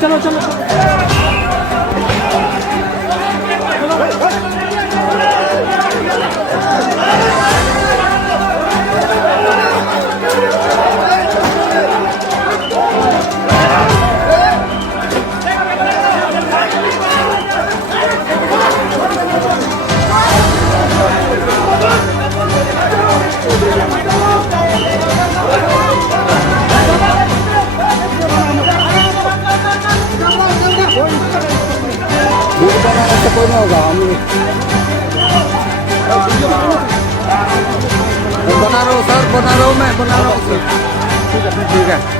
चलो चलो बना रहा हूँ सर, बना रहा हूँ मैं, बना रहा हूँ सर। ठीक है ठीक है।